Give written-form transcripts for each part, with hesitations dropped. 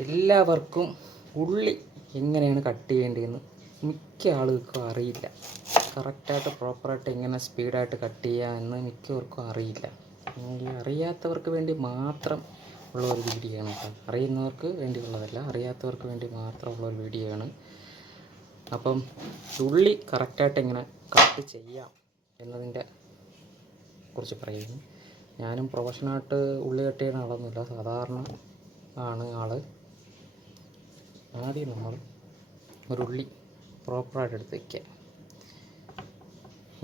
എല്ലാവർക്കും ഉള്ളി എങ്ങനെയാണ് കട്ട് ചെയ്യേണ്ടതെന്ന് മിക്ക ആളുകൾക്കും അറിയില്ല. കറക്റ്റായിട്ട് പ്രോപ്പറായിട്ട് എങ്ങനെ സ്പീഡായിട്ട് കട്ട് ചെയ്യാമെന്ന് മിക്കവർക്കും അറിയില്ല. അറിയാത്തവർക്ക് വേണ്ടി മാത്രം ഉള്ള ഒരു വീഡിയോ ആണ് കേട്ടോ. അറിയുന്നവർക്ക് വേണ്ടിയുള്ളതല്ല, അറിയാത്തവർക്ക് വേണ്ടി മാത്രമുള്ള ഒരു വീഡിയോ ആണ്. അപ്പം ഉള്ളി കറക്റ്റായിട്ട് എങ്ങനെ കട്ട് ചെയ്യാം എന്നതിൻ്റെ കുറിച്ച് പറയുന്നു. ഞാനും പ്രൊഫഷണലായിട്ട് ഉള്ളി കട്ട് ചെയ്യുന്ന ആളൊന്നുമില്ല, സാധാരണ ആണ് ആൾ. ആദ്യം നമ്മൾ ഒരു ഉള്ളി പ്രോപ്പറായിട്ട് എടുത്ത് വയ്ക്കുക.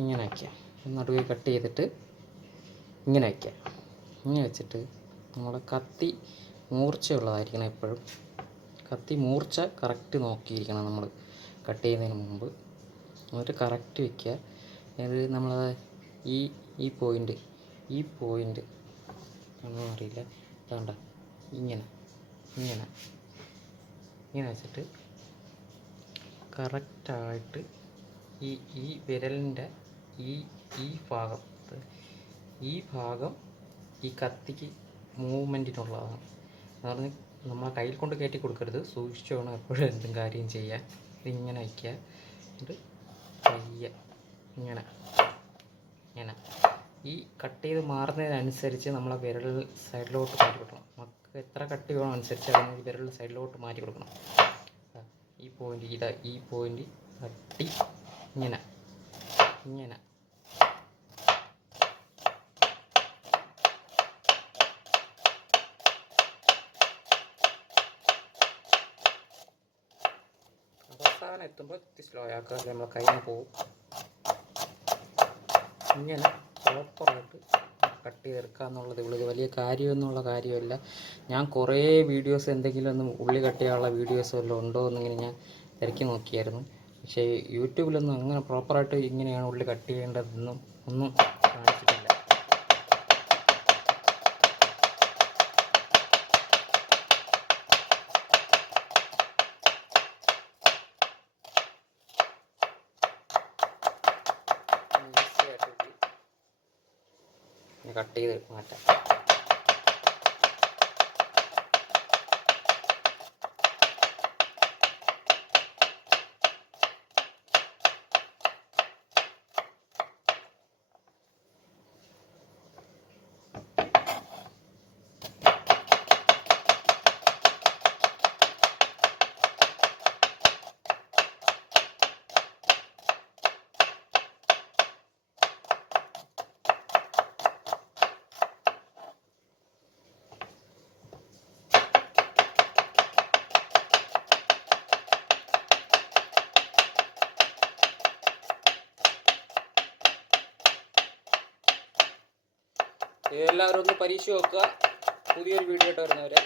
ഇങ്ങനെ വയ്ക്കുക, നടുവേ കട്ട് ചെയ്തിട്ട് ഇങ്ങനെ വയ്ക്കുക. ഇങ്ങനെ വെച്ചിട്ട് നമ്മുടെ കത്തി മൂർച്ചയുള്ളതായിരിക്കണം എപ്പോഴും. കത്തി മൂർച്ച കറക്റ്റ് നോക്കിയിരിക്കണം നമ്മൾ കട്ട് ചെയ്യുന്നതിന് മുമ്പ്. എന്നിട്ട് കറക്റ്റ് വയ്ക്കുക. അത് നമ്മൾ ഈ പോയിൻ്റ് ഒന്നും അറിയില്ല, വേണ്ട, ഇങ്ങനെ ഇങ്ങനെ ഇങ്ങനെ വെച്ചിട്ട് കറക്റ്റായിട്ട് ഈ വിരലിൻ്റെ ഈ ഭാഗം ഈ കത്തിക്ക് മൂവ്മെൻറ്റിനുള്ളതാണ്. എന്ന് പറഞ്ഞാൽ നമ്മൾ കയ്യിൽ കൊണ്ട് കയറ്റി കൊടുക്കരുത്, സൂക്ഷിച്ചു വേണം എപ്പോഴും എന്തും കാര്യം ചെയ്യാൻ. ഇതിങ്ങനെ വയ്ക്കുക. എന്നിട്ട് പയ്യെ ഇങ്ങനെ ഈ കട്ട് ചെയ്ത് മാറുന്നതിനനുസരിച്ച് നമ്മളെ വിരൽ സൈഡിലോട്ട് മാറ്റി കൊടുക്കണം. നമുക്ക് എത്ര കട്ട് ചെയ്യണം അനുസരിച്ച് അതിന് വിരൽ സൈഡിലോട്ട് മാറ്റി കൊടുക്കണം. ഈ പോയിൻ്റ് തട്ടി ഇങ്ങനെ അവസാനം എത്തുമ്പോൾ സ്ലോ ആക്കുക, നമ്മളെ കയ്യിൽ നിന്ന് പോകും. ഇങ്ങനെ പ്രോപ്പറായിട്ട് കട്ട് ചെയ്തെടുക്കുക എന്നുള്ളത് ഇത് വലിയ കാര്യമൊന്നുള്ള കാര്യമല്ല. ഞാൻ കുറേ വീഡിയോസ് എന്തെങ്കിലും ഒന്ന് ഉള്ളി കട്ട് ചെയ്യാനുള്ള വീഡിയോസ് വല്ലതും ഉണ്ടോ എന്നിങ്ങനെ ഞാൻ തിരക്കി നോക്കിയായിരുന്നു. പക്ഷേ യൂട്യൂബിലൊന്നും അങ്ങനെ പ്രോപ്പറായിട്ട് ഇങ്ങനെയാണ് ഉള്ളി കട്ട് ചെയ്യേണ്ടതെന്നും ഒന്നും കാണിച്ചിട്ടില്ല. കട്ട് ചെയ്ത് മാറ്റാം. എല്ലാവരും ഒന്ന് പരീക്ഷ നോക്കുക. പുതിയൊരു വീഡിയോ ആയിട്ട് വരുന്നവരെ